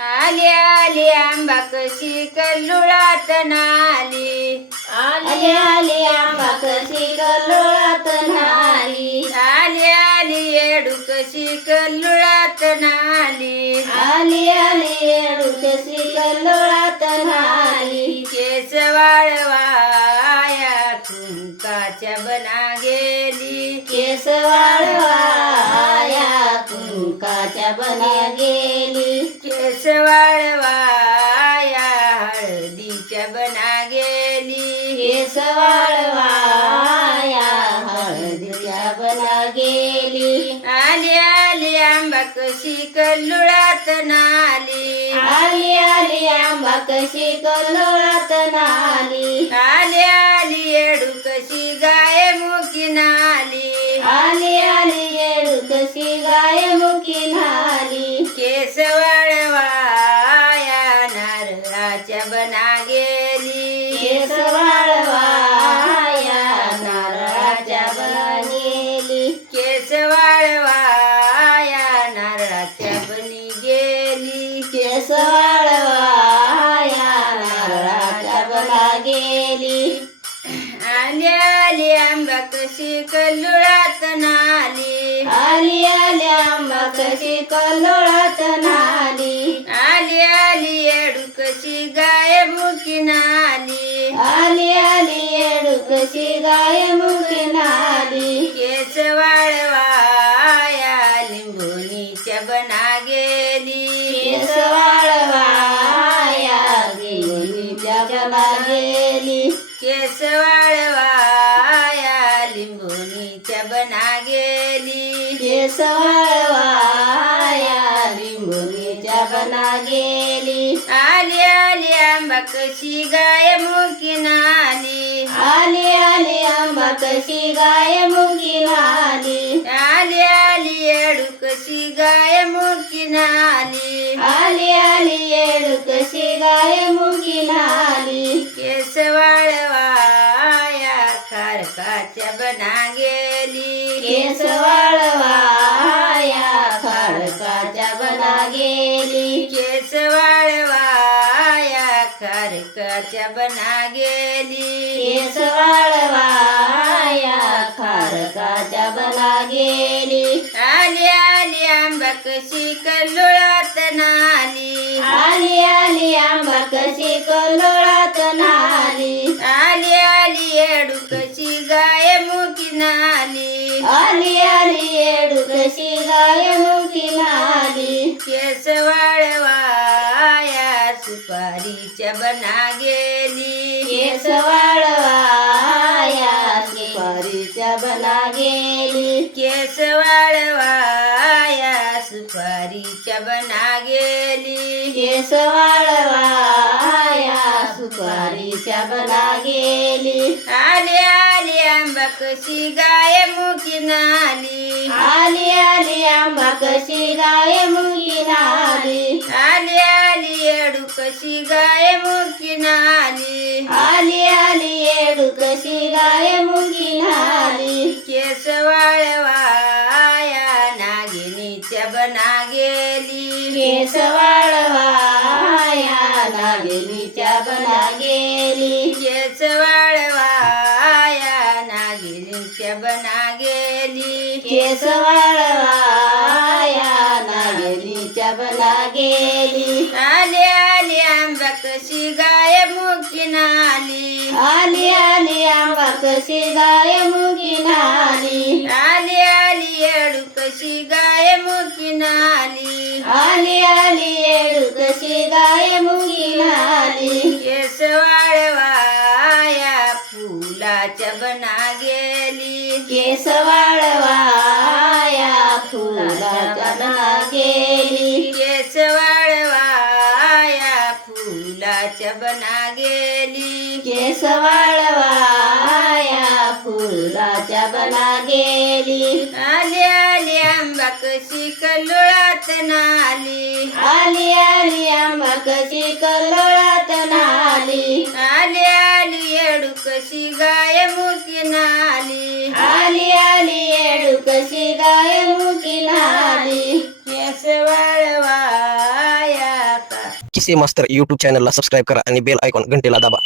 आली आली आंबा कशी कल्लुळात नाली. आली आली आंबा कशी कल्लोळात नाली. आली आली येडू कशी कल्लुळात नाली. आली आली येडू कशी कल्लोळात नाली. केस वाळवाया कुंकाच्या बना गेली. केस वाळवाया कुंकाच्या बना गेली. वाळवाया हळदीच्या बना गेली केस वाळवाया हळदीच्या बना गेली आली आली आंबा कशी कल्लुळात नाली. आली आली आंबा कशी कल्लोळात नाली. आली आली येडू कशी गाय मुकी नाली. आली आली येडू कशी गाय मुकी नाली. केस गेली. आली आली आंबा कशी कल्लुळात नाली. आली आली आंबा कशी कल्लोळात नाली. आली आली येडू कशी गाय मुकी नाली. आली आली येडू कशी गाय मुकी बना गेली केस वाळवाया लिंबोणीच्या बना गेली केस वाळवाया लिंबुनीच्या बना गेली आली आली आंबा कशी गाय मुकी नाली. आली आली आंबा कशी गाय मुकी नाली. आली आली येडू कशी गाय मुकी नाली. आली आली येडू कशी गाय मुकी नाली. बना गेली केस वाळवाया बना गेली केस वाळवाया खारकाच्या बना गेली केस वाळवाया बना गेली आली आली आंबा कशी कल्लुळात नाली. आली आली आंबा कशी आली येडू कशी गाय मुकी नाली केस वाळवाया सुपारीच्या बना गेली केस वाळवाया सुपारीच्या बना गेली केस वाळवाया सुपारीच्या बना गेली केस वाळवाया सुपारीच्या बना गेली आली आली आंबा कशी गाय मुकी नाली. आली आली आंबा कशी गाय मुकी नाली. आली आली येडू कशी गाय मुकी नाली. आली आली येडू कशी गाय मुकी नाली. केस वाळवाया नागिनीच्या बना गेली केस वाळवाया नागिनीच्या बना गेली केस वाळवाया नागिनीच्या बना गेली केस वाळवाया नागिनीच्या बना गेली आली आली आंबा कशी गाय मुकी नाली. आली आली आंबा कशी गाय मुकी नाली. आली आली येडू कशी गाय मुकी नाली. आली आली कशी गाय मुकी नाली केस वाळवाया फुलाच्या बना गेली केस वाळवाया फुलाच्या बना गेली केस वाळवाया फुलाच्या बना गेली केस वाळवाया फुलाच्या बना गेली आली आली आंबा कशी आली आंबा कशी कल्लोळात नाली? आली आली येडू कशी गाय मुकी नाली? आली आली येडू कशी गाय मुकी नाली? केस वाळवाया किसे मास्तर यूट्यूब चॅनलला सबस्क्राईब करा आणि बेल आयकॉन घंटेला दाबा.